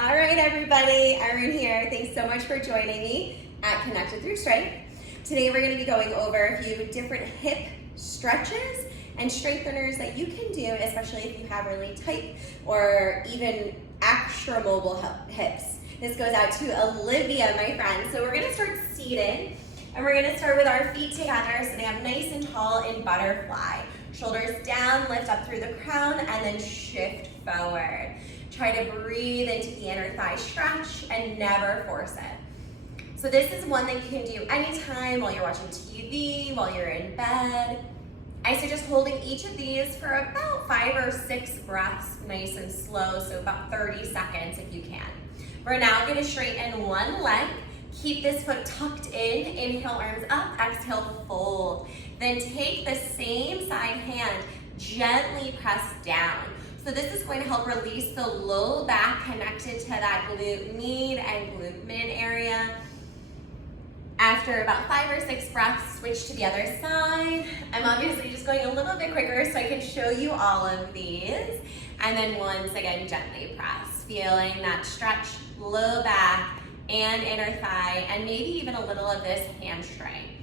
All right, everybody, Erin here. Thanks so much for joining me at Connected Through Strength. Today we're going to be going over a few different hip stretches and strengtheners that you can do, especially if you have really tight or even extra mobile hips. This goes out to Olivia, my friend. So we're going to start seated, and we're going to start with our feet together, sitting up nice and tall in butterfly. Shoulders down, lift up through the crown, and then shift forward. Try to breathe into the inner thigh stretch and never force it. So this is one that you can do anytime while you're watching TV, while you're in bed. I suggest holding each of these for about 5 or 6 breaths, nice and slow, so about 30 seconds if you can. We're now going to straighten one leg. Keep this foot tucked in. Inhale, arms up. Exhale, fold. Then take the same side hand, gently press down. So this is going to help release the low back connected to that glute med and glute min area. After about 5 or 6 breaths, switch to the other side. I'm obviously just going a little bit quicker so I can show you all of these. And then once again, gently press, feeling that stretch, low back and inner thigh, and maybe even a little of this hamstring.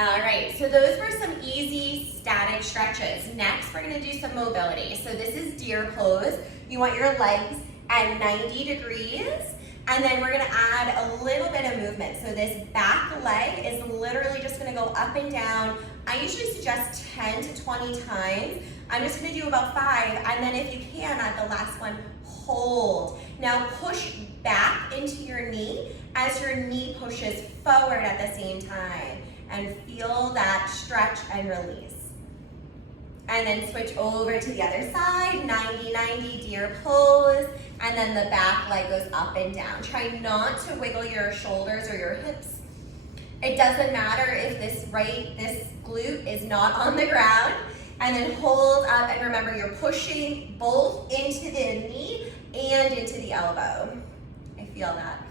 All right, so those were some easy static stretches. Next, we're gonna do some mobility. So this is deer pose. You want your legs at 90 degrees, and then we're gonna add a little bit of movement. So this back leg is literally just gonna go up and down. I usually suggest 10 to 20 times. I'm just gonna do about 5, and then if you can, at the last one, hold. Now push back into your knee as your knee pushes forward at the same time. And feel that stretch and release. And then switch over to the other side, 90-90 deer pose, and then the back leg goes up and down. Try not to wiggle your shoulders or your hips. It doesn't matter if this glute is not on the ground. And then hold up, and remember you're pushing both into the knee and into the elbow. I feel that.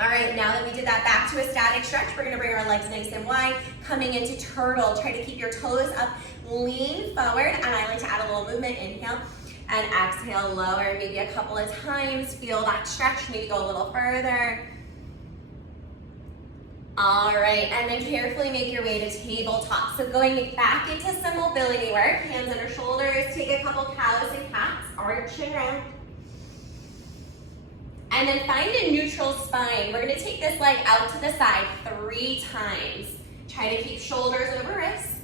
All right, now that we did that back to a static stretch, we're gonna bring our legs nice and wide, coming into turtle. Try to keep your toes up, lean forward, and I like to add a little movement. Inhale, and exhale, lower, maybe a couple of times. Feel that stretch, maybe go a little further. All right, and then carefully make your way to tabletop. So going back into some mobility work, hands under shoulders, take a couple cows and cats, arch and round. And then find a neutral spine. We're gonna take this leg out to the side 3 times. Try to keep shoulders over wrists.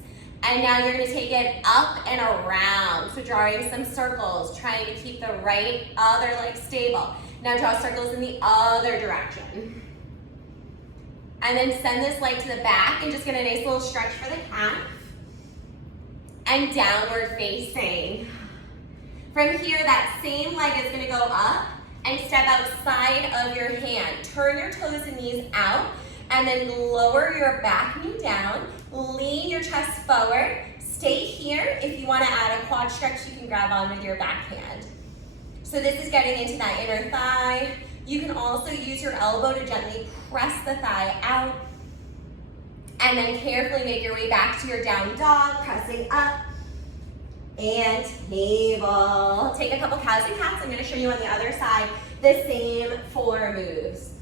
And now you're gonna take it up and around. So drawing some circles, trying to keep the right other leg stable. Now draw circles in the other direction. And then send this leg to the back and just get a nice little stretch for the calf. And downward facing. From here, that same leg is gonna go up and step outside of your hand. Turn your toes and knees out, and then lower your back knee down. Lean your chest forward. Stay here. If you wanna add a quad stretch, you can grab on with your back hand. So this is getting into that inner thigh. You can also use your elbow to gently press the thigh out, and then carefully make your way back to your down dog, pressing up. And table. Take a couple cows and cats. I'm gonna show you on the other side the same 4 moves.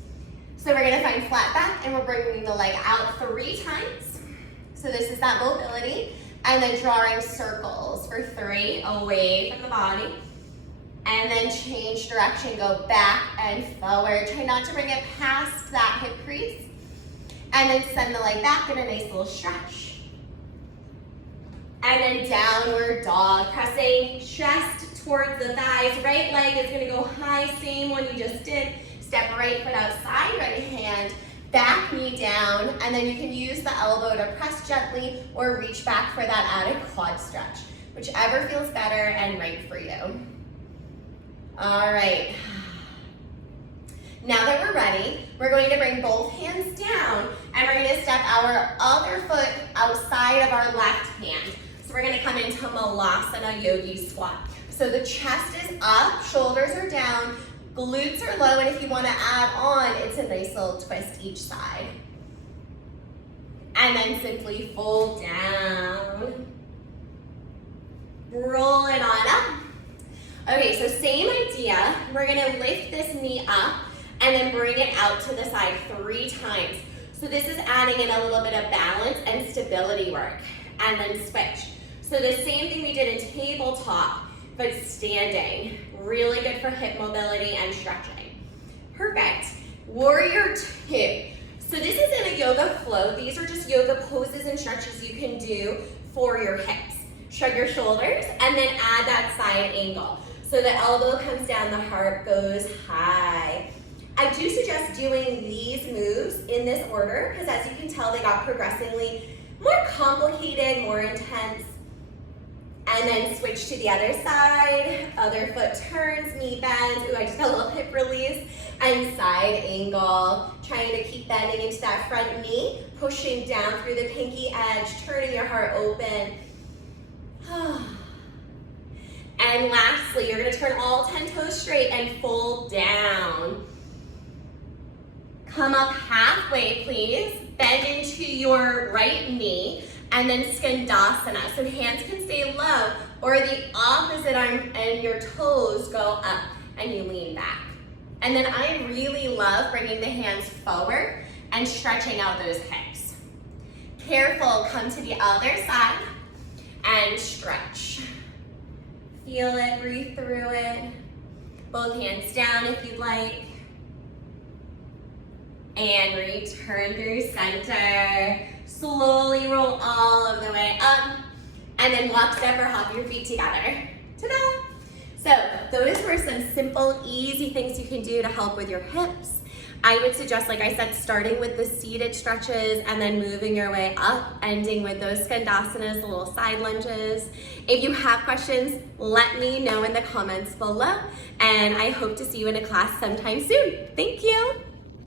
So we're gonna find flat back, and we're bringing the leg out 3 times. So this is that mobility. And then drawing circles for 3 away from the body. And then change direction, go back and forward. Try not to bring it past that hip crease. And then send the leg back in a nice little stretch. And then downward dog, pressing chest towards the thighs. Right leg is gonna go high, same one you just did. Step right foot outside, right hand, back knee down, and then you can use the elbow to press gently or reach back for that added quad stretch, whichever feels better and right for you. All right. Now that we're ready, we're going to bring both hands down, and we're gonna step our other foot outside of our left hand. So we're gonna come into Malasana Yogi Squat. So the chest is up, shoulders are down, glutes are low, and if you wanna add on, it's a nice little twist each side. And then simply fold down. Roll it on up. Okay, so same idea. We're gonna lift this knee up and then bring it out to the side 3 times. So this is adding in a little bit of balance and stability work. And then switch. So the same thing we did in tabletop, but standing. Really good for hip mobility and stretching. Perfect. Warrior 2. So this isn't a yoga flow. These are just yoga poses and stretches you can do for your hips. Shrug your shoulders and then add that side angle. So the elbow comes down, the heart goes high. I do suggest doing these moves in this order because as you can tell, they got progressively more complicated, more intense. And then switch to the other side. Other foot turns, knee bends. Ooh, I just got a little hip release. And side angle. Trying to keep bending into that front knee. Pushing down through the pinky edge. Turning your heart open. And lastly, you're going to turn all 10 toes straight and fold down. Come up halfway, please. Bend into your right knee. And then Skandasana. So hands can stay low, or the opposite arm and your toes go up and you lean back. And then I really love bringing the hands forward and stretching out those hips. Careful, come to the other side and stretch. Feel it, breathe through it. Both hands down if you'd like. And return through center. Slowly roll all of the way up, and then walk, step, or hop your feet together. Ta-da! So those were some simple, easy things you can do to help with your hips. I would suggest, like I said, starting with the seated stretches and then moving your way up, ending with those Skandasanas, the little side lunges. If you have questions, let me know in the comments below, and I hope to see you in a class sometime soon. Thank you.